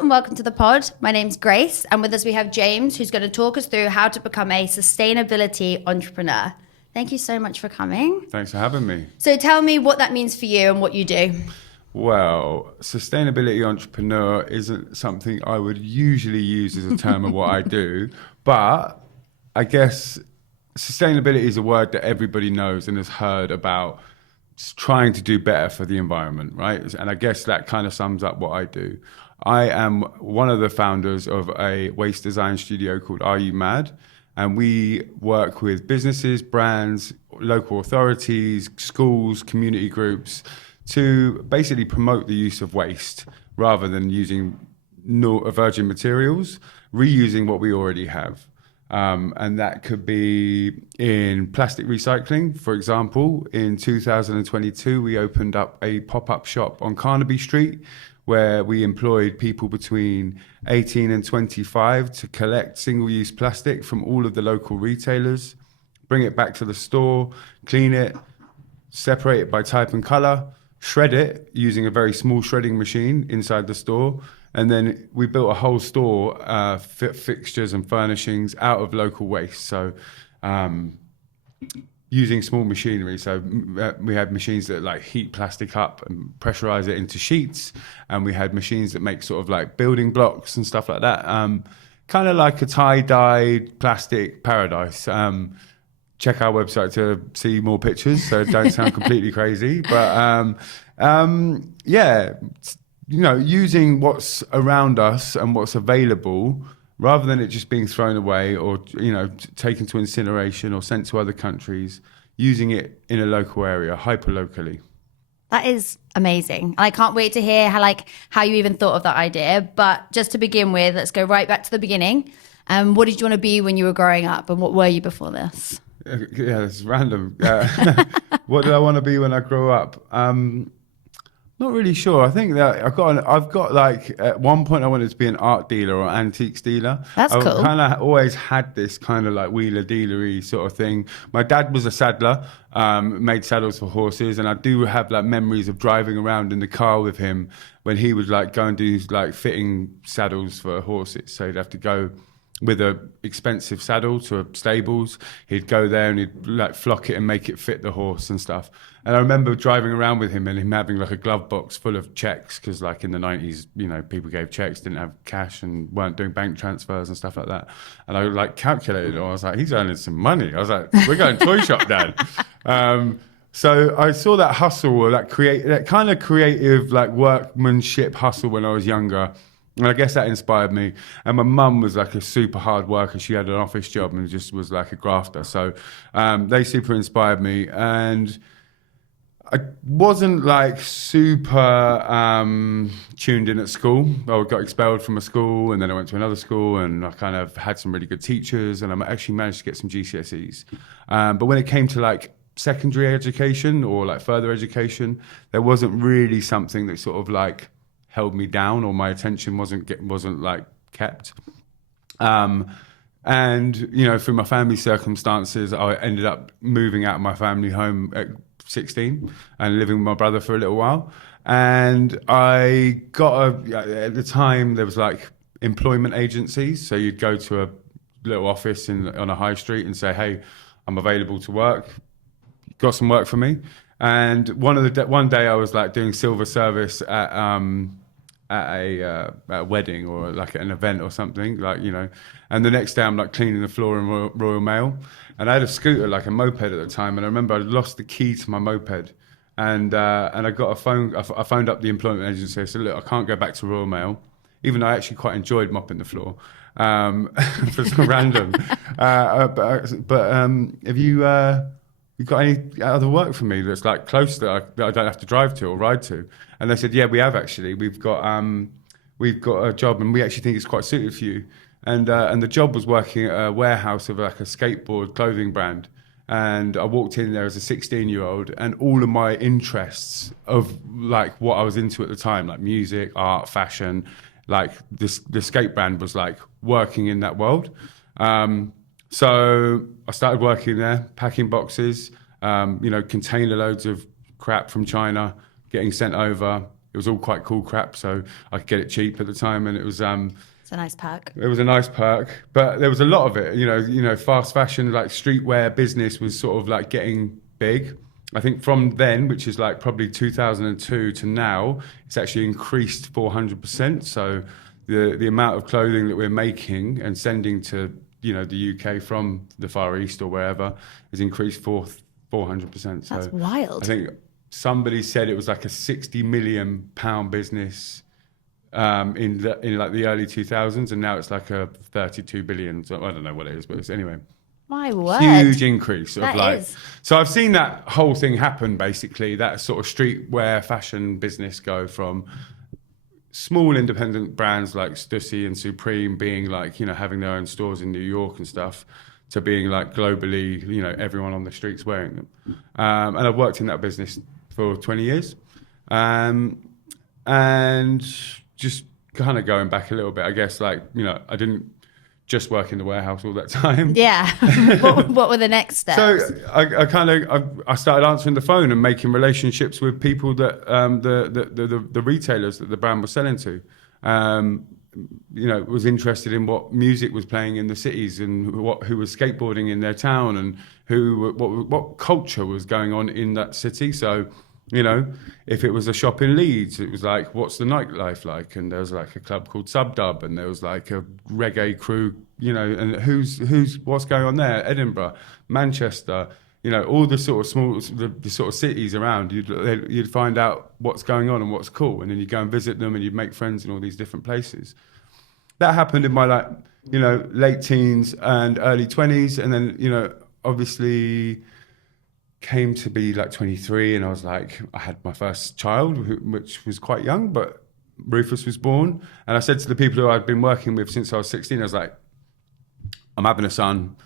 and welcome to the pod. My name's Grace, and with us we have James, who's going to talk us through how to become a sustainability entrepreneur. Thank you so much for coming. Thanks for having me. So tell me what that means for you and what you do. Well, sustainability entrepreneur isn't something I would usually use as a term of what I do, but I guess sustainability is a word that everybody knows and has heard about trying to do better for the environment, right? And I guess that kind of sums up what I do. I am one of the founders of a waste design studio called Are You Mad? And we work with businesses, brands, local authorities, schools, community groups to basically promote the use of waste rather than using virgin materials, reusing what we already have. And that could be in plastic recycling. For example, in 2022, we opened up a pop-up shop on Carnaby Street where we employed people between 18 and 25 to collect single-use plastic from all of the local retailers, bring it back to the store, clean it, separate it by type and color, shred it using a very small shredding machine inside the store. And then we built a whole store, fixtures and furnishings out of local waste. So using small machinery. So we had machines that like heat plastic up and pressurize it into sheets. And we had machines that make sort of like building blocks and stuff like that. Kind of like a tie-dyed plastic paradise. Check our website to see more pictures, so don't sound completely crazy. But yeah, you know, using what's around us and what's available, rather than it just being thrown away or, you know, taken to incineration or sent to other countries, using it in a local area, hyper-locally. That is amazing. I can't wait to hear how you even thought of that idea. But just to begin with, let's go right back to the beginning. What did you want to be when you were growing up, and what were you before this? Yeah, it's random. What did I want to be when I grew up? Not really sure. I think that I've got like at one point I wanted to be an art dealer or antiques dealer. That's cool. I kind of always had this kind of like wheeler dealery sort of thing. My dad was a saddler, made saddles for horses, and I do have like memories of driving around in the car with him when he would like go and do like fitting saddles for horses. So he'd have to go with a expensive saddle to stables. He'd go there and he'd like flock it and make it fit the horse and stuff. And I remember driving around with him and him having like a glove box full of checks, because like in the 90s, you know, people gave checks, didn't have cash and weren't doing bank transfers and stuff like that. And I like calculated it. I was like, he's earning some money. I was like, we're going toy shop, Dad. So I saw that hustle, or that kind of creative like workmanship hustle when I was younger. And I guess that inspired me. And my mum was like a super hard worker. She had an office job and just was like a grafter. So they super inspired me. And I wasn't like super tuned in at school. I got expelled from a school and then I went to another school, and I kind of had some really good teachers, and I actually managed to get some GCSEs. But when it came to like secondary education or like further education, there wasn't really something that sort of like held me down, or my attention wasn't like kept. And, you know, through my family circumstances, I ended up moving out of my family home at 16 and living with my brother for a little while. And I at the time there was like employment agencies. So you'd go to a little office on a high street and say, hey, I'm available to work. Got some work for me? And one day I was like doing silver service at a wedding or like at an event or something, like, you know, and the next day I'm like cleaning the floor in Royal Mail, and I had a scooter, like a moped at the time, and I remember I lost the key to my moped, and I got a phone. I phoned up the employment agency. I said, look, I can't go back to Royal Mail, even though I actually quite enjoyed mopping the floor, for some random. But have you got any other work for me that's like close that I don't have to drive to or ride to? And they said, yeah, we have actually. We've got a job, and we actually think it's quite suited for you. And the job was working at a warehouse of like a skateboard clothing brand. And I walked in there as a 16-year-old, and all of my interests of like what I was into at the time, like music, art, fashion, like the skate brand was like working in that world. So I started working there, packing boxes, container loads of crap from China, getting sent over, it was all quite cool crap, so I could get it cheap at the time, and it was It's a nice perk. it was a nice perk, but there was a lot of it. Fast fashion, like streetwear business, was sort of like getting big. I think from then, which is like probably 2002 to now, it's actually increased 400%. So the amount of clothing that we're making and sending to the UK from the Far East or wherever has increased 400%. So That's wild. I think somebody said it was like a £60 million business in like the early 2000s, and now it's like a 32 billion. So I don't know what it is, but it's anyway. My word. Huge increase of That is. So I've seen that whole thing happen, basically, that sort of streetwear fashion business go from small independent brands like Stussy and Supreme being like, having their own stores in New York and stuff, to being like globally, everyone on the streets wearing them. And I've worked in that business for 20 years. And just kind of going back a little bit, I guess, like, I didn't just work in the warehouse all that time. Yeah. What were the next steps? So I started answering the phone and making relationships with people that the retailers that the brand was selling to. Was interested in what music was playing in the cities and who was skateboarding in their town and what culture was going on in that city. So, if it was a shop in Leeds, it was like, what's the nightlife like? And there was like a club called Subdub, and there was like a reggae crew, and what's going on there? Edinburgh, Manchester, all the sort of small, the sort of cities around. You'd find out what's going on and what's cool, and then you go and visit them, and you'd make friends in all these different places. That happened in my late teens and early 20s, and then obviously came to be like 23, and I was like, I had my first child, which was quite young, but Rufus was born. And I said to the people who I'd been working with since I was 16, I was like, I'm having a son.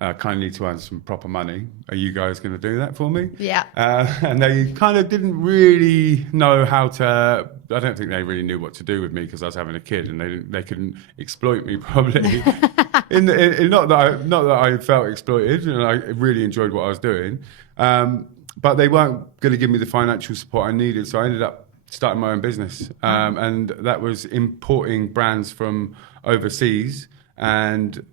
I kind of need to earn some proper money. Are you guys going to do that for me? Yeah. And they kind of didn't really know how to. I don't think they really knew what to do with me because I was having a kid, and they couldn't exploit me probably. Not that I felt exploited, and I really enjoyed what I was doing, but they weren't going to give me the financial support I needed. So I ended up starting my own business, and that was importing brands from overseas and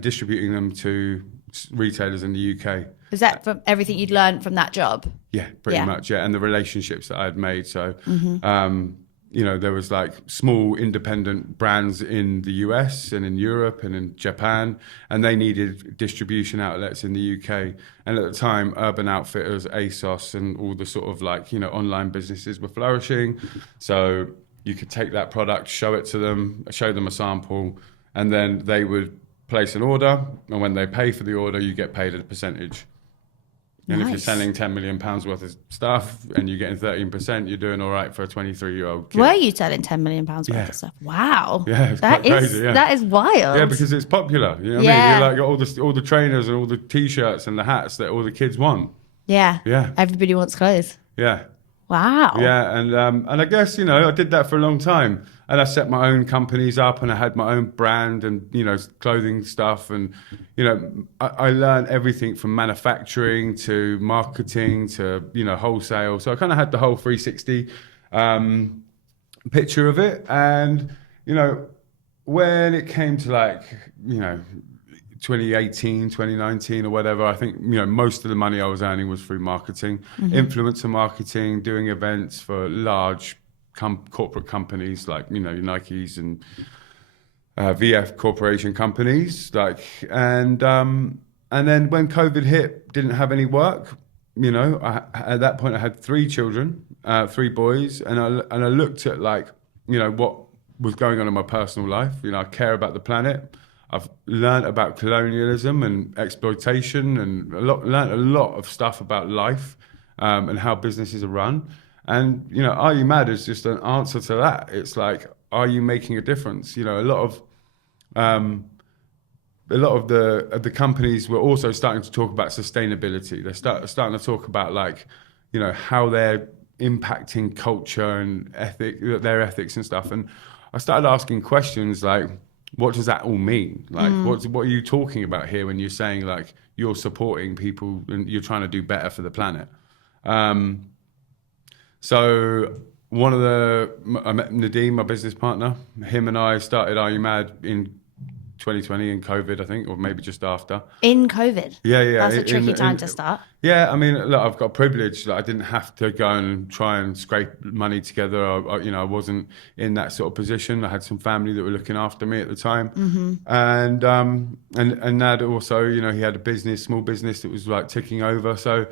distributing them to retailers in the UK. Was that from everything you'd learned from that job? Yeah, pretty much, yeah. And the relationships that I had made. So, there was like small independent brands in the US and in Europe and in Japan, and they needed distribution outlets in the UK. And at the time, Urban Outfitters, ASOS, and all the sort of like, online businesses were flourishing. So you could take that product, show it to them, show them a sample, and then they would place an order, and when they pay for the order, you get paid a percentage. And if you're selling £10 million worth of stuff and you're getting 13%, you're doing all right for a 23-year-old kid. Were you selling £10 million worth of stuff? Wow. Yeah, it's quite crazy. Yeah. That is wild. Yeah, because it's popular. You know what I mean? You're like all the trainers and all the T-shirts and the hats that all the kids want. Yeah. Yeah. Everybody wants clothes. Yeah. Wow. Yeah, and I guess, I did that for a long time. And I set my own companies up, and I had my own brand and, clothing stuff. And, I learned everything from manufacturing to marketing to, wholesale. So I kind of had the whole 360 picture of it. And, when it came to like, 2018, 2019 or whatever, I think, most of the money I was earning was through marketing, influencer marketing, doing events for large corporate companies like, Nikes and VF corporation companies. And then when COVID hit, didn't have any work. At that point I had 3 children, 3 boys. And I looked at what was going on in my personal life. I care about the planet. I've learned about colonialism and exploitation and learned a lot of stuff about life and how businesses are run. And, Are You Mad is just an answer to that. It's like, are you making a difference? A lot of the companies were also starting to talk about sustainability. They're starting to talk about how they're impacting culture and their ethics and stuff. And I started asking questions like, what does that all mean? What are you talking about here when you're saying you're supporting people and you're trying to do better for the planet? So I met Nadeem, my business partner. Him and I started Are You Mad in 2020 in COVID, I think, or maybe just after. In COVID? Yeah. That's a tricky time to start. Yeah, I mean, look, I've got privilege that I didn't have to go and try and scrape money together. I wasn't in that sort of position. I had some family that were looking after me at the time, and Nad also, he had a small business that was like ticking over. So,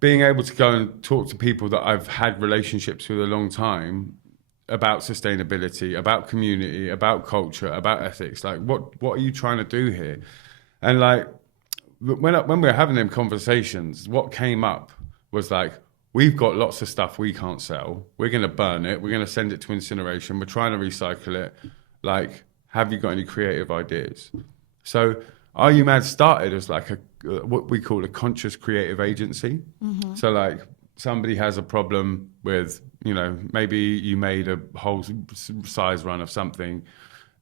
being able to go and talk to people that I've had relationships with a long time about sustainability, about community, about culture, about ethics, like what are you trying to do here? And like when we were having them conversations, what came up was like, we've got lots of stuff we can't sell. We're going to burn it. We're going to send it to incineration. We're trying to recycle it. Like, have you got any creative ideas? So Are You Mad started as like what we call a conscious creative agency. So like somebody has a problem with, maybe you made a whole size run of something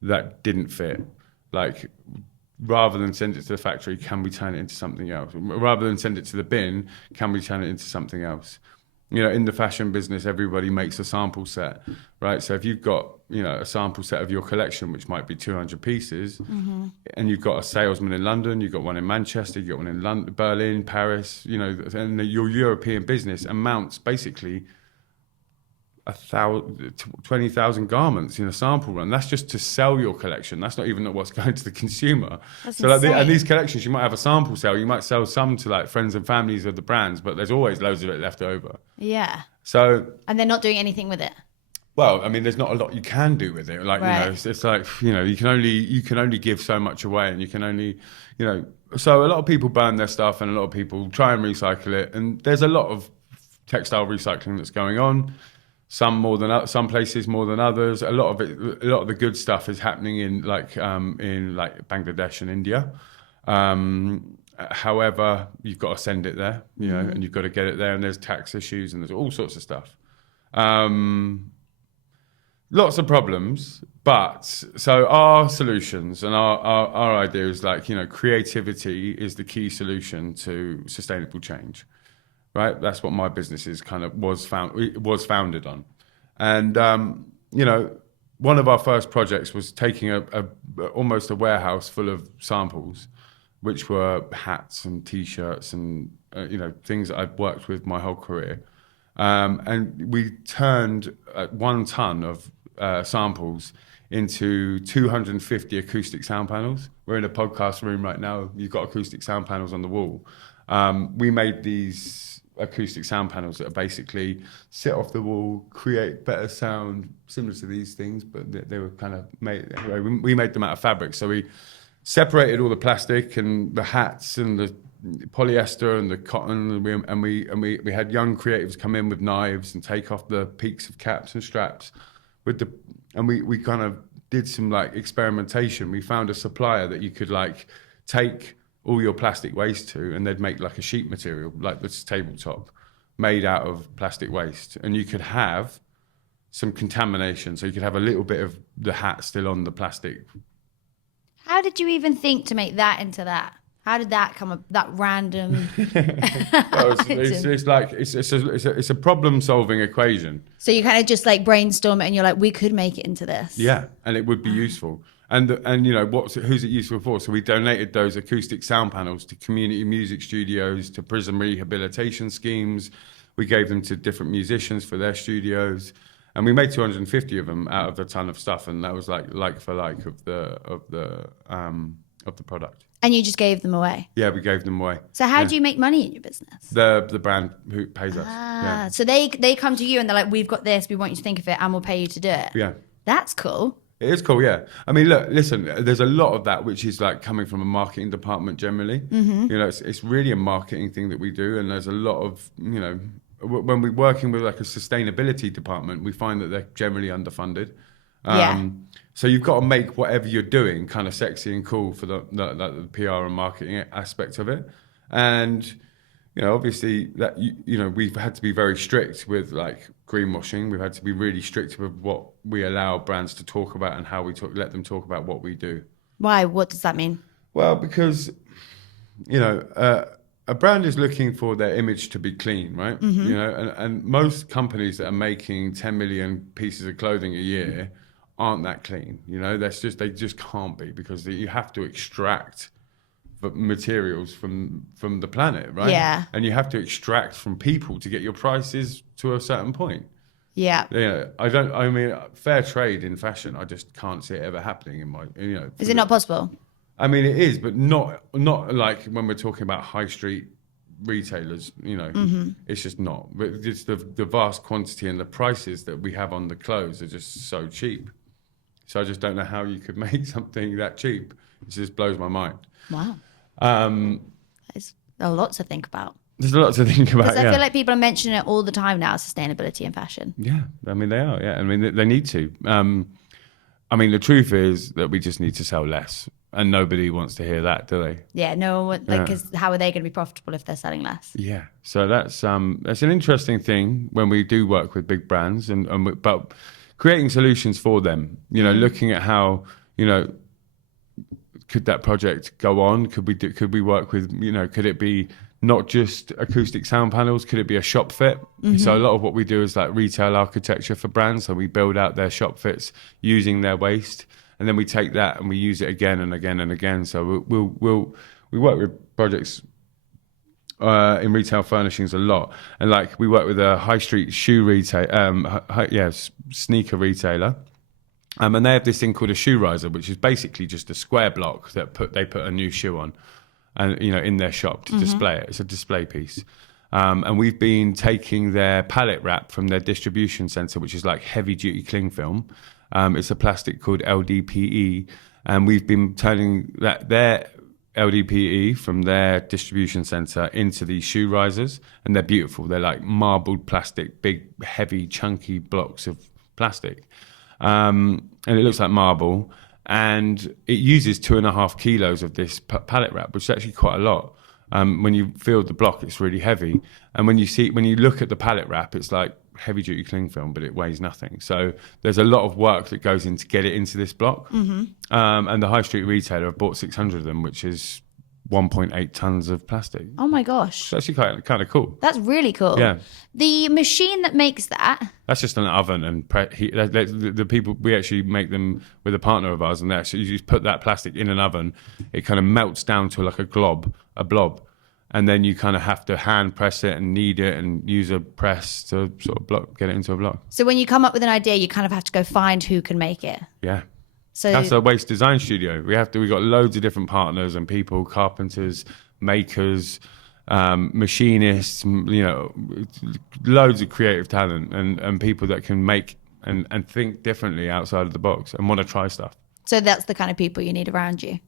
that didn't fit. Like, rather than send it to the factory, can we turn it into something else? Rather than send it to the bin, can we turn it into something else? In the fashion business, everybody makes a sample set, right? So if you've got, a sample set of your collection, which might be 200 pieces, and you've got a salesman in London, you've got one in Manchester, you've got one in London, Berlin, Paris, and your European business amounts basically 20,000 garments in a sample run. That's just to sell your collection. That's not even what's going to the consumer. That's so insane. And these collections, you might have a sample sale. You might sell some to like friends and families of the brands, but there's always loads of it left over. Yeah. So. And they're not doing anything with it. Well, I mean, there's not a lot you can do with it. Like, right. It's like, you can only give so much away, and you can only, so a lot of people burn their stuff and a lot of people try and recycle it. And there's a lot of textile recycling that's going on. Some places more than others. A lot of the good stuff is happening in Bangladesh and India. However, you've got to send it there, and you've got to get it there, and there's tax issues and there's all sorts of stuff. Lots of problems, but so our solutions and our idea is like, creativity is the key solution to sustainable change. Right, that's what my business was founded on, and one of our first projects was taking almost a warehouse full of samples, which were hats and T-shirts and things that I'd worked with my whole career, and we turned 1 ton of samples into 250 acoustic sound panels. We're in a podcast room right now. You've got acoustic sound panels on the wall. We made these acoustic sound panels that are basically sit off the wall, create better sound, similar to these things, but they were kind of made. Anyway, we made them out of fabric, so we separated all the plastic and the hats and the polyester and the cotton, and we had young creatives come in with knives and take off the peaks of caps and straps and we kind of did some like experimentation. We found a supplier that you could like take all your plastic waste to, and they'd make like a sheet material, like this tabletop, made out of plastic waste. And you could have some contamination, so you could have a little bit of the hat still on the plastic. How did you even think to make that into that? How did that come up? That random. Well, it's a problem-solving equation. So you kind of just like brainstorm it, and you're like, we could make it into this. Yeah, and it would be useful. And who's it useful for? So we donated those acoustic sound panels to community music studios, to prison rehabilitation schemes. We gave them to different musicians for their studios, and we made 250 of them out of a ton of stuff. And that was like for like of the product. And you just gave them away? Yeah, we gave them away. So how do you make money in your business? The brand who pays us. Yeah. So they come to you and they're like, we've got this, we want you to think of it, and we'll pay you to do it. Yeah. That's cool. It is cool, yeah. I mean, look, listen, there's a lot of that which is like coming from a marketing department generally. Mm-hmm. It's really a marketing thing that we do, and there's a lot of, when we're working with like a sustainability department, we find that they're generally underfunded. So you've got to make whatever you're doing kind of sexy and cool for the PR and marketing aspect of it. And, obviously that, we've had to be very strict with like greenwashing. We've had to be really strict with what we allow brands to talk about and how we let them talk about what we do. Why? What does that mean? Well, because, a brand is looking for their image to be clean, right? Mm-hmm. You know, and most companies that are making 10 million pieces of clothing a year aren't that clean. You know, they just can't be, because you have to extract materials from the planet, right? Yeah. And you have to extract from people to get your prices to a certain point. Yeah. Yeah, I mean, fair trade in fashion, I just can't see it ever happening in my, you know. Is it not possible? I mean, it is, but not like when we're talking about high street retailers, you know, it's just not. But it's the vast quantity and the prices that we have on the clothes are just so cheap. So I just don't know how you could make something that cheap. It just blows my mind. Wow. There's a lot to think about. There's a lot to think about. Because I feel like people are mentioning it all the time now, sustainability in fashion. Yeah, I mean, they are. Yeah, I mean, they need to. I mean, the truth is that we just need to sell less. And nobody wants to hear that, do they? Yeah, no, because how are they going to be profitable if they're selling less? Yeah, so that's an interesting thing when we do work with big brands, but creating solutions for them. You know, looking at how, you know, could that project go on? Could we work with, you know, could it be not just acoustic sound panels? Could it be a shop fit? So a lot of what we do is like retail architecture for brands. So we build out their shop fits using their waste. And then we take that and we use it again and again and again. So we work with projects in retail furnishings a lot, and like we work with a high street shoe sneaker retailer, and they have this thing called a shoe riser, which is basically just a square block that they put a new shoe on, and you know, in their shop to display it. It's a display piece. And we've been taking their pallet wrap from their distribution center, which is like heavy duty cling film. It's a plastic called LDPE, and we've been turning their LDPE from their distribution center into these shoe risers, and they're beautiful. They're like marbled plastic, big, heavy, chunky blocks of plastic, and it looks like marble. And it uses 2.5 kilos of this pallet wrap, which is actually quite a lot. When you feel the block, it's really heavy, and when you look at the pallet wrap, it's like heavy duty cling film, but it weighs nothing. So there's a lot of work that goes in to get it into this block. And the high street retailer have bought 600 of them, which is 1.8 tons of plastic. Oh my gosh. It's actually kind of cool. That's really cool. Yeah. The machine that makes that's just an oven and the people, we actually make them with a partner of ours, and they actually, you just put that plastic in an oven, it kind of melts down to like a blob. And then you kind of have to hand press it and knead it and use a press to sort of get it into a block. So when you come up with an idea, you kind of have to go find who can make it. Yeah. So that's our waste design studio. We've got loads of different partners and people, carpenters, makers, machinists, you know, loads of creative talent and people that can make and think differently outside of the box and want to try stuff. So that's the kind of people you need around you.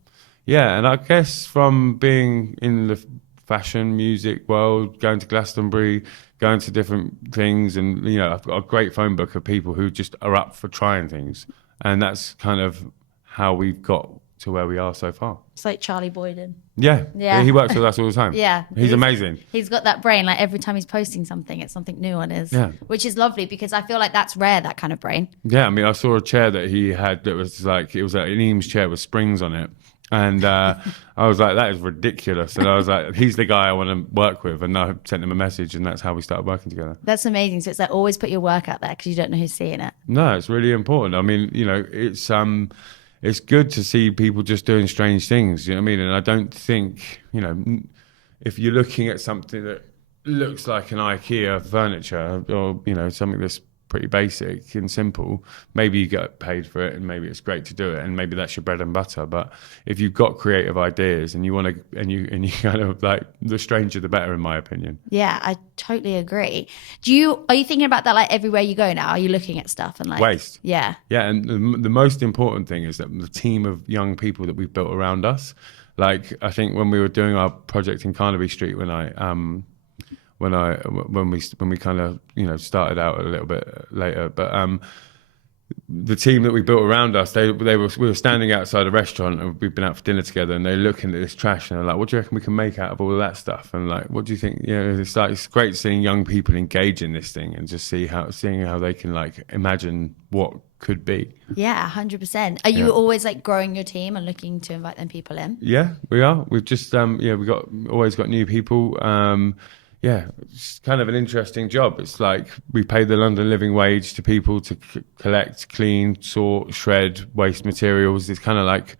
Yeah, and I guess from being in the fashion, music world, going to Glastonbury, going to different things, and you know, I've got a great phone book of people who just are up for trying things, and that's kind of how we've got to where we are so far. It's like Charlie Boyden. Yeah, he works with us all the time. Yeah, he's amazing. He's got that brain. Like every time he's posting something, it's something new on his. Yeah, which is lovely because I feel like that's rare, that kind of brain. Yeah, I mean, I saw a chair that he had that was like, it was an Eames chair with springs on it. And I was like, that is ridiculous. And I was like, he's the guy I want to work with. And I sent him a message, and that's how we started working together. That's amazing. So it's like always put your work out there because you don't know who's seeing it. No, it's really important. I mean, you know, it's good to see people just doing strange things. You know what I mean? And I don't think, you know, if you're looking at something that looks like an IKEA furniture, or, you know, something that's pretty basic and simple, maybe you get paid for it and maybe it's great to do it and maybe that's your bread and butter. But if you've got creative ideas and you want to, and you kind of like, the stranger the better, in my opinion. Yeah, I totally agree. Are you thinking about that like everywhere you go now? Are you looking at stuff and like waste? Yeah. And the most important thing is that the team of young people that we've built around us, like I think when we were doing our project in Carnaby Street, when we kind of, you know, started out a little bit later, but the team that we built around us, we were standing outside a restaurant and we'd been out for dinner together, and they're looking at this trash and they're like, what do you reckon we can make out of all of that stuff? And like, what do you think? You know, it's great seeing young people engage in this thing and just seeing how they can like imagine what could be. Yeah, 100%. Are you always like growing your team and looking to invite them people in? Yeah, we are. We've just always got new people. It's kind of an interesting job. It's like we pay the London living wage to people to collect, clean, sort, shred waste materials. It's kind of like,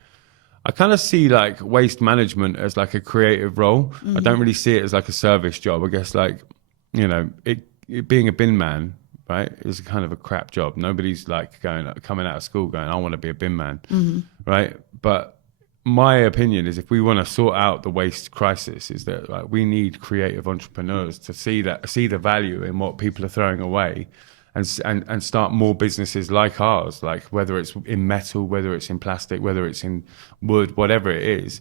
I kind of see like waste management as like a creative role. I don't really see it as like a service job. I guess like, it being a bin man, right, is kind of a crap job. Nobody's like coming out of school going, I want to be a bin man, right? But my opinion is, if we want to sort out the waste crisis, is that like, we need creative entrepreneurs to see the value in what people are throwing away, and start more businesses like ours, like whether it's in metal, whether it's in plastic, whether it's in wood, whatever it is.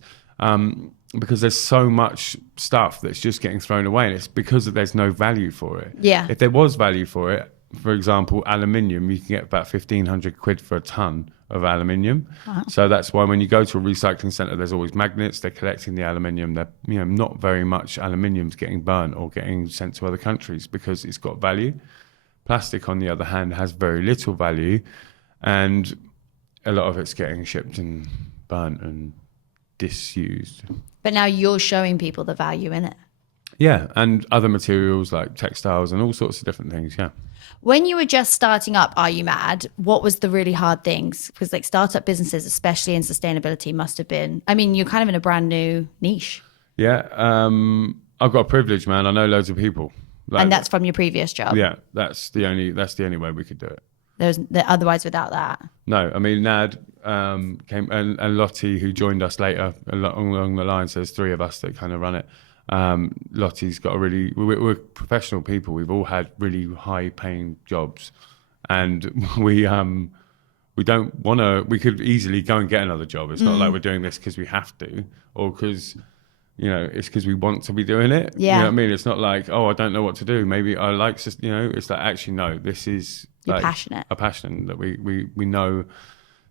Because there's so much stuff that's just getting thrown away, and it's because there's no value for it. Yeah. If there was value for it, for example, aluminium, you can get about 1,500 quid for a ton of aluminium. Wow. So that's why when you go to a recycling centre, there's always magnets. They're collecting the aluminium. Not very much aluminium's getting burnt or getting sent to other countries because it's got value. Plastic, on the other hand, has very little value, and a lot of it's getting shipped and burnt and disused. But now you're showing people the value in it. Yeah, and other materials like textiles and all sorts of different things, yeah. When you were just starting up Are You Mad, what was the really hard things? Because like startup businesses, especially in sustainability, must have been, I mean, you're kind of in a brand new niche. Yeah, I've got a privilege, man. I know loads of people. Like, and that's from your previous job? Yeah, that's the only way we could do it. Otherwise without that? No, I mean, Nad came, and Lottie, who joined us later along the line, so there's three of us that kind of run it. Lottie's got we're professional people. We've all had really high paying jobs, and we don't want to, we could easily go and get another job. It's not like we're doing this because we have to, or because, it's because we want to be doing it. Yeah. You know what I mean? It's not like, oh, I don't know what to do. Maybe I like, it's like, actually, no, this is You're like passionate. a passion that we know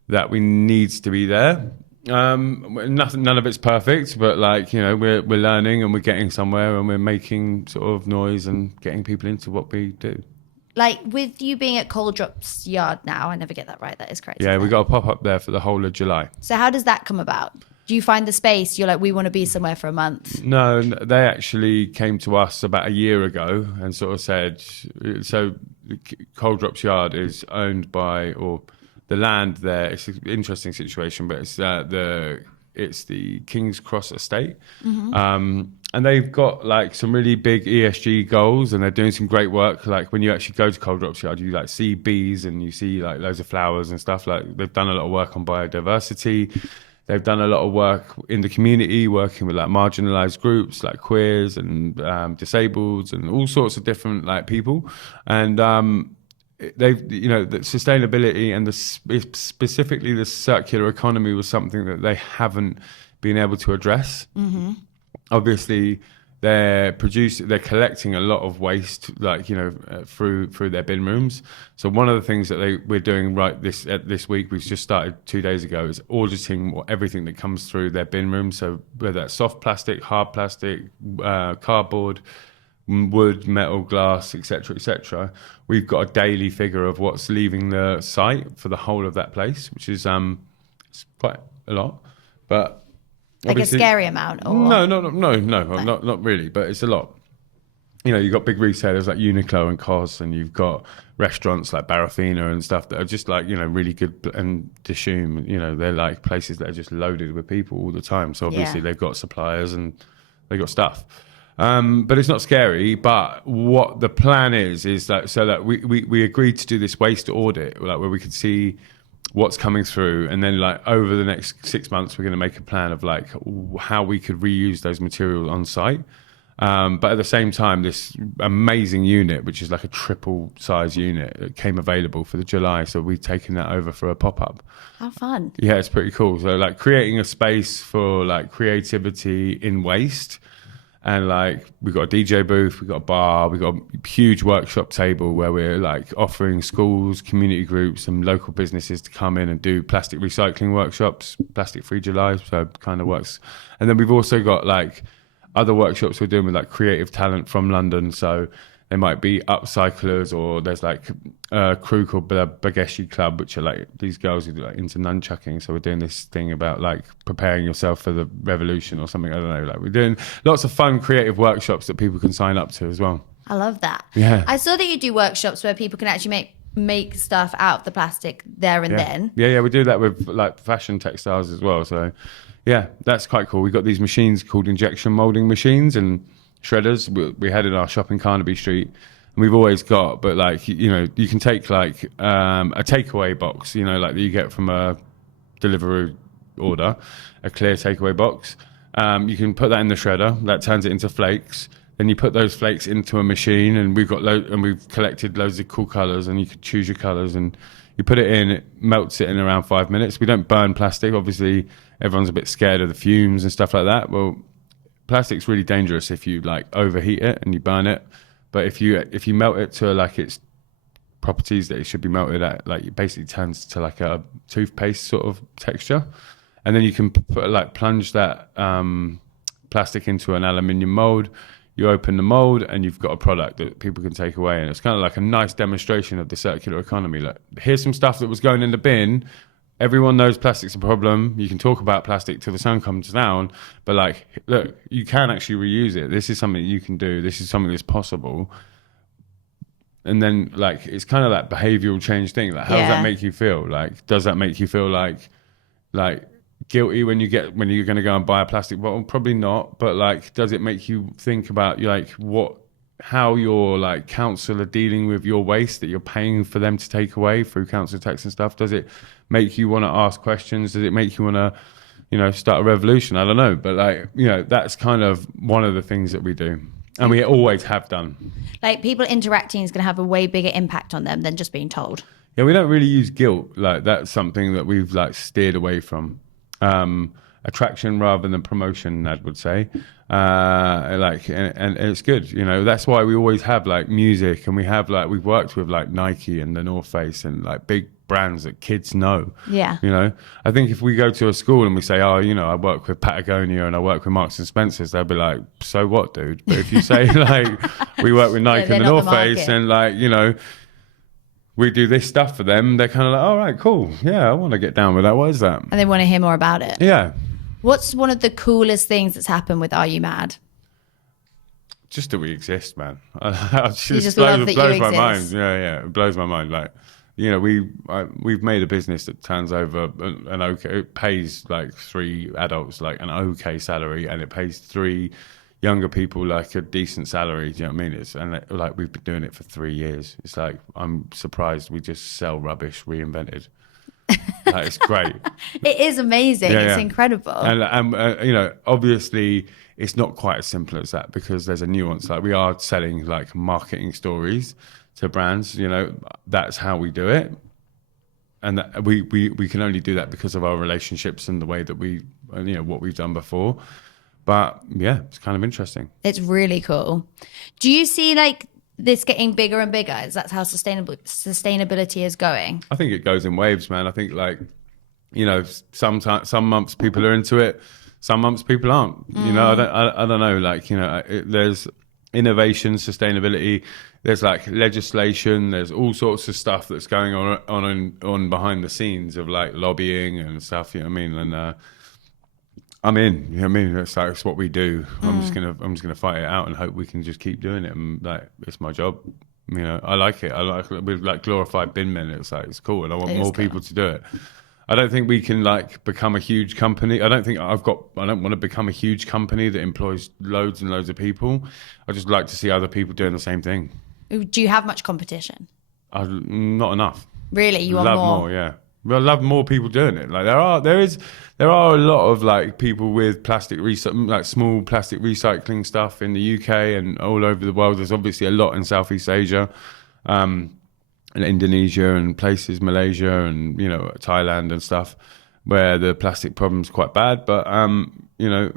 that we needs to be there. None of it's perfect, but like, we're learning and we're getting somewhere, and we're making sort of noise and getting people into what we do. Like with you being at Coal Drops Yard now, I never get that right. That is crazy. Yeah, we got a pop up there for the whole of July. So how does that come about? Do you find the space? You're like, we want to be somewhere for a month. No, they actually came to us about a year ago and sort of said, so Coal Drops Yard is owned by, or the land there, it's an interesting situation, but it's the King's Cross estate. And they've got like some really big ESG goals, and they're doing some great work. Like when you actually go to Coal Drops Yard, you like see bees and you see like loads of flowers and stuff. Like they've done a lot of work on biodiversity. They've done a lot of work in the community, working with like marginalized groups like queers and disabled and all sorts of different like people. And they've, the sustainability and specifically the circular economy was something that they haven't been able to address. Obviously, they're collecting a lot of waste, like through their bin rooms. So one of the things that we're doing this week, we've just started 2 days ago, is auditing everything that comes through their bin room. So whether that's soft plastic, hard plastic, cardboard, wood, metal, glass, etc., we've got a daily figure of what's leaving the site for the whole of that place, which is it's quite a lot, but like a scary amount. Or no, not really, but it's a lot. You've got big retailers like Uniqlo and COS, and you've got restaurants like Barafina and stuff that are just like really good, and Dishoom, they're like places that are just loaded with people all the time. So obviously they've got suppliers and they've got stuff. But it's not scary. But what the plan is that we agreed to do this waste audit, like where we could see what's coming through, and then like over the next 6 months, we're going to make a plan of like how we could reuse those materials on site. But at the same time, this amazing unit, which is like a triple size unit, came available for the July. So we've taken that over for a pop-up. How fun. Yeah, it's pretty cool. So like creating a space for like creativity in waste. And like we've got a DJ booth, we've got a bar, we've got a huge workshop table where we're like offering schools, community groups and local businesses to come in and do plastic recycling workshops, Plastic Free July, so it kind of works. And then we've also got like other workshops we're doing with like creative talent from London. So They might be upcyclers, or there's like a crew called the Bageshi Club, which are like these girls who are like into nunchucking. So we're doing this thing about like preparing yourself for the revolution or something. I don't know. Like we're doing lots of fun, creative workshops that people can sign up to as well. I love that. Yeah. I saw that you do workshops where people can actually make stuff out of the plastic there and then. Yeah, we do that with like fashion textiles as well. So yeah, that's quite cool. We've got these machines called injection molding machines and shredders we had in our shop in Carnaby Street. And we've always got, but like, you know, you can take like a takeaway box, you know, like that you get from a delivery order, a clear takeaway box. You can put that in the shredder, that turns it into flakes. Then you put those flakes into a machine, and we've collected loads of cool colors, and you can choose your colors, and you put it in, it melts it in around 5 minutes. We don't burn plastic. Obviously, everyone's a bit scared of the fumes and stuff like that. Well, plastic's really dangerous if you like overheat it and you burn it. But if you melt it to like its properties that it should be melted at, like it basically turns to like a toothpaste sort of texture. And then you can plunge that plastic into an aluminium mold. You open the mold and you've got a product that people can take away. And it's kind of like a nice demonstration of the circular economy. Like, here's some stuff that was going in the bin. Everyone knows plastic's a problem. You can talk about plastic till the sun comes down. But like, look, you can actually reuse it. This is something you can do. This is something that's possible. And then like, it's kind of that behavioral change thing. Like, how does that make you feel? Like, does that make you feel like guilty when you're going to go and buy a plastic bottle? Probably not. But like, does it make you think about like how your like council are dealing with your waste that you're paying for them to take away through council tax and stuff? Does it make you want to ask questions? Does it make you want to, you know, start a revolution? I don't know. But like, you know, that's kind of one of the things that we do. And we always have done. Like, people interacting is going to have a way bigger impact on them than just being told. Yeah, we don't really use guilt. Like, that's something that we've like steered away from. Attraction rather than promotion, I would say. And it's good, you know. That's why we always have like music, and we've worked with like Nike and the North Face and like big brands that kids know. Yeah. You know, I think if we go to a school and we say, oh, you know, I work with Patagonia and I work with Marks and Spencer's, they'll be like, so what, dude? But if you say like, we work with Nike and the North Face, and like, you know, we do this stuff for them, they're kind of like, all right, cool. Yeah, I want to get down with that. What is that? And they want to hear more about it. Yeah. What's one of the coolest things that's happened with Are You Mad? Just that we exist, man. You just love that you blows my exist. mind. Yeah, it blows my mind. Like, you know, we've made a business that turns over an okay, it pays like 3 adults like an okay salary, and it pays 3 younger people like a decent salary. Do you know what I mean? Like we've been doing it for 3 years. It's like, I'm surprised we just sell rubbish reinvented. Like, it's great. It is amazing. It's incredible. And you know, obviously it's not quite as simple as that, because there's a nuance. Like, we are selling like marketing stories to brands, you know, that's how we do it. And that we can only do that because of our relationships and the way that we, you know, what we've done before. But yeah, it's kind of interesting. It's really cool. Do you see like this getting bigger and bigger? Is that how sustainability is going? I think it goes in waves, man. I think, like, you know, some months people are into it, some months people aren't. You know, I don't know. Like, you know, there's innovation, sustainability. There's like legislation. There's all sorts of stuff that's going on behind the scenes of like lobbying and stuff. You know what I mean? And I'm in. You know what I mean? It's like, it's what we do. I'm just gonna fight it out and hope we can just keep doing it. And like, it's my job. You know, I like it. We're like glorified bin men. It's like, it's cool, and I want more people to do it. I don't think we can like become a huge company. I don't want to become a huge company that employs loads and loads of people. I just like to see other people doing the same thing. Do you have much competition? Not enough. Really? You want love more? Yeah. Well, I love more people doing it. Like, there are a lot of like people with small plastic recycling stuff in the UK and all over the world. There's obviously a lot in Southeast Asia, and Indonesia and places, Malaysia and, you know, Thailand and stuff, where the plastic problem's quite bad. But you know,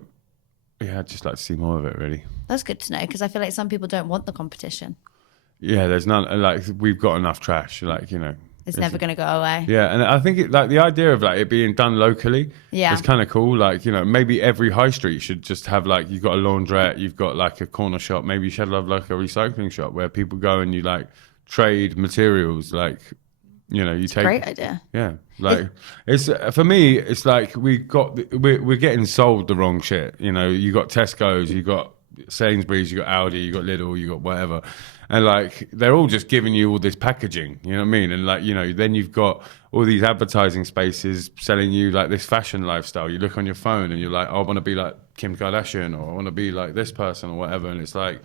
yeah, I'd just like to see more of it, really. That's good to know, because I feel like some people don't want the competition. Yeah, there's none. Like, we've got enough trash. Like, you know. It's never going to go away. Yeah, and I think like the idea of like it being done locally is kind of cool. Like, you know, maybe every high street should just have like, you've got a laundrette, you've got like a corner shop, maybe you should have like a recycling shop where people go and you like trade materials, like, you know, you take. Great idea. Yeah, like it's for me, it's like we're getting sold the wrong shit. You know, you got Tesco's, you got Sainsbury's, you got Aldi, you got Lidl, you got whatever. And like, they're all just giving you all this packaging, you know what I mean? And like, you know, then you've got all these advertising spaces selling you like this fashion lifestyle. You look on your phone and you're like, oh, I want to be like Kim Kardashian, or I want to be like this person or whatever. And it's like,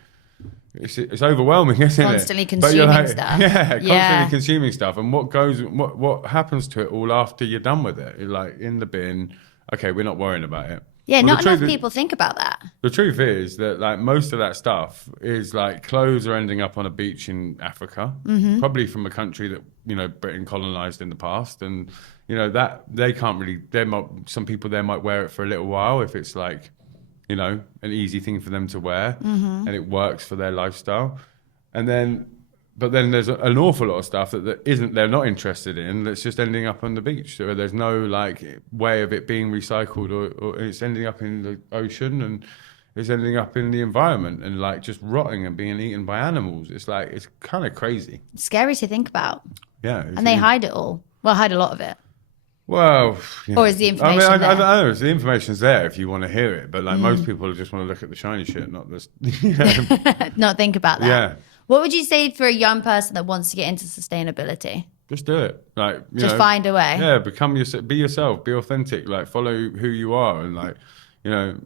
it's overwhelming, isn't Constantly it? consuming stuff. Yeah, constantly consuming stuff. And what happens to it all after you're done with it? You're like, in the bin, okay, we're not worrying about it. Yeah, well, not enough people think about that. The truth is that like most of that stuff is like clothes are ending up on a beach in Africa, probably from a country that, you know, Britain colonized in the past. And, you know, that they can't really, some people there might wear it for a little while if it's like, you know, an easy thing for them to wear and it works for their lifestyle. And then, but then there's an awful lot of stuff they're not interested in, that's just ending up on the beach. So there's no like way of it being recycled, or it's ending up in the ocean, and it's ending up in the environment and like just rotting and being eaten by animals. It's like, it's kind of crazy. It's scary to think about. Yeah. And they hide it all. Well, hide a lot of it. Well, you know, or is the information there? I don't know. The information's there if you want to hear it, but like most people just want to look at the shiny shit, not this. You know? Not think about that. Yeah. What would you say for a young person that wants to get into sustainability? Just do it. Like, just find a way. Yeah, be yourself, be authentic, like follow who you are, and like, you know,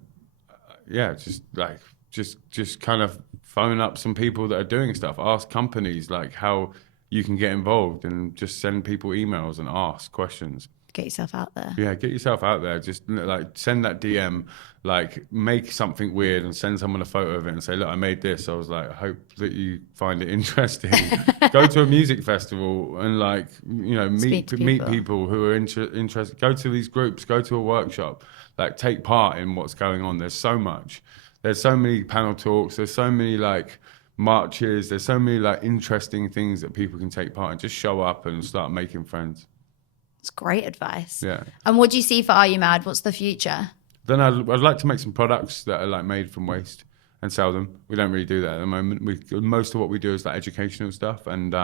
yeah, just kind of phone up some people that are doing stuff. Ask companies like how you can get involved, and just send people emails and ask questions. Get yourself out there. Yeah, get yourself out there. Just like send that DM, like make something weird and send someone a photo of it and say, look, I made this. I was like, I hope that you find it interesting. Go to a music festival and like, you know, meet people who are interested. Go to these groups, go to a workshop, like take part in what's going on. There's so much. There's so many panel talks. There's so many like marches. There's so many like interesting things that people can take part in. Just show up and start making friends. It's great advice. Yeah. And what do you see for Are You Mad? What's the future? Then I'd like to make some products that are like made from waste and sell them. We don't really do that at the moment. Most of what we do is like educational stuff, and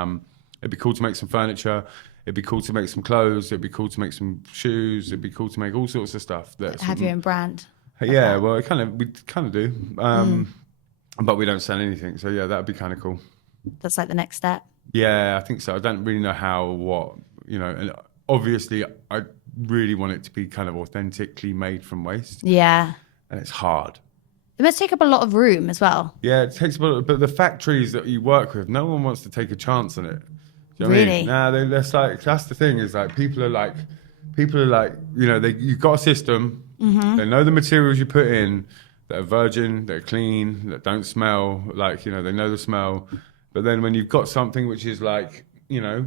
it'd be cool to make some furniture. It'd be cool to make some clothes. It'd be cool to make some shoes. It'd be cool to make all sorts of stuff. Have your own brand. Yeah, well, we kind of do, but we don't sell anything. So yeah, that'd be kind of cool. That's like the next step. Yeah, I think so. I don't really know how, what, you know, and obviously I really want it to be kind of authentically made from waste. Yeah. And it's hard. It must take up a lot of room as well. Yeah, it takes a lot, but the factories that you work with, no one wants to take a chance on it. Do you know what I mean? Nah, that's the thing, is like people are like, you know, you've got a system, they know the materials you put in, that are virgin, that are clean, that don't smell, like, you know, they know the smell. But then when you've got something which is like, you know,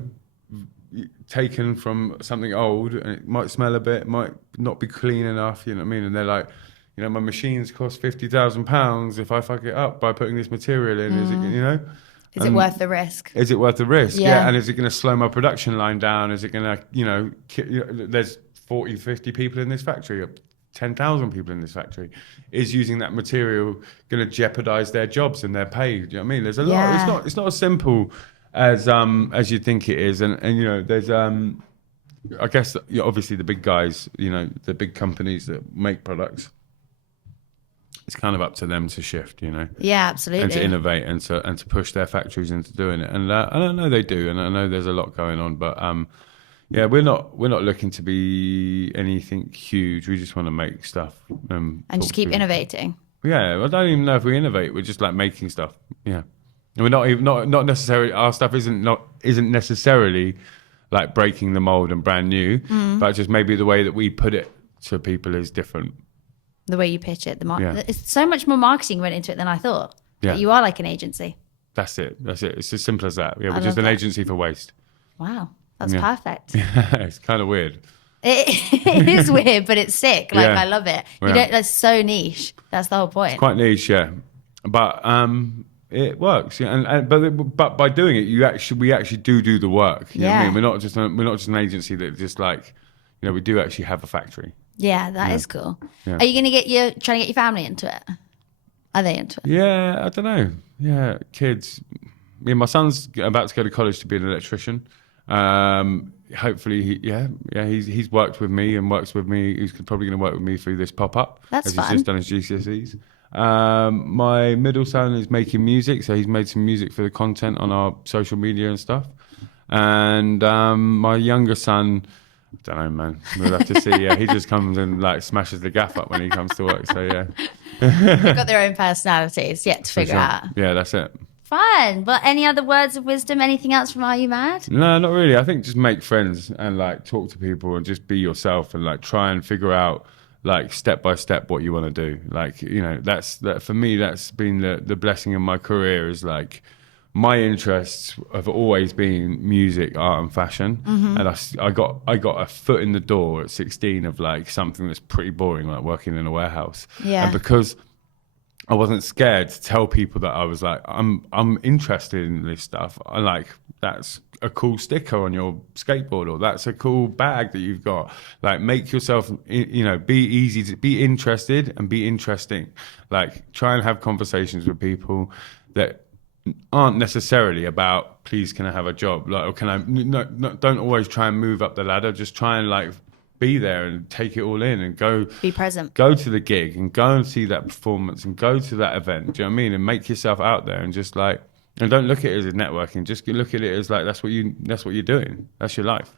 taken from something old, and it might smell a bit, might not be clean enough, you know what I mean? And they're like, you know, my machines cost £50,000 if I fuck it up by putting this material in. Is it, you know? Is it worth the risk? Is it worth the risk? Yeah. And is it going to slow my production line down? Is it going to, you know, there's 40, 50 people in this factory, 10,000 people in this factory. Is using that material going to jeopardize their jobs and their pay? Do you know what I mean? There's a lot. It's not as simple as you think it is. And you know, there's I guess obviously the big guys, you know, the big companies that make products, it's kind of up to them to shift, you know. Yeah, absolutely. And to innovate and to push their factories into doing it. And I know they do, and I know there's a lot going on, but yeah, we're not looking to be anything huge. We just want to make stuff and just keep innovating. Yeah, I don't even know if we innovate. We're just like making stuff. Yeah, and we're not necessarily, our stuff isn't necessarily like breaking the mold and brand new, but just maybe the way that we put it to people is different. The way you pitch it, it's so much more marketing went into it than I thought. Yeah, but you are like an agency. That's it. It's as simple as that. Yeah, we're just an agency for waste. Wow, that's perfect. Yeah, it's kind of weird. It is weird, but it's sick. Like, I love it. That's so niche. That's the whole point. It's quite niche, yeah. But it works. Yeah, but by doing it, we actually do the work. You know what I Yeah. mean? We're not just an agency that just like, you know, we do actually have a factory. Yeah, that is cool. Yeah. Are you going to trying to get your family into it? Are they into it? Yeah, I don't know. Yeah, kids. Yeah, my son's about to go to college to be an electrician. Hopefully, he's worked with me and works with me. He's probably going to work with me through this pop up. That's as fun. He's just done his GCSEs. My middle son is making music, so he's made some music for the content on our social media and stuff. And my younger son, I don't know, man. We'll have to see. Yeah, he just comes and like smashes the gaff up when he comes to work. So yeah, They've got their own personalities yet to figure sure. out. Yeah, that's it. Fun. Well, any other words of wisdom? Anything else from Are You Mad? No, not really. I think just make friends and like talk to people and just be yourself and like try and figure out like step by step what you want to do. Like, you know, that for me, that's been the blessing in my career is like my interests have always been music, art and fashion. And I got a foot in the door at 16 of like something that's pretty boring, like working in a warehouse. Yeah. And because I wasn't scared to tell people that I was like, I'm interested in this stuff. I like, that's a cool sticker on your skateboard, or that's a cool bag that you've got. Like, make yourself, you know, be easy to be interested and be interesting. Like, try and have conversations with people that aren't necessarily about, please, can I have a job? Like, or can I, no, don't always try and move up the ladder. Just try and like, be there and take it all in and Be present. go to the gig and go and see that performance and go to that event. Do you know what I mean? And make yourself out there and just like, and don't look at it as networking. Just look at it as like, that's what you're doing. That's your life,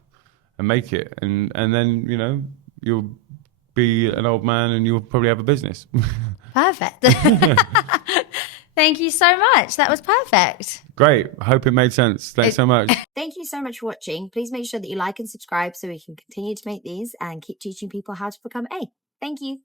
and make it. And then, you know, you'll be an old man and you'll probably have a business. Perfect. Thank you so much. That was perfect. Great. I hope it made sense. Thanks so much. Thank you so much for watching. Please make sure that you like and subscribe so we can continue to make these and keep teaching people how to become A. Thank you.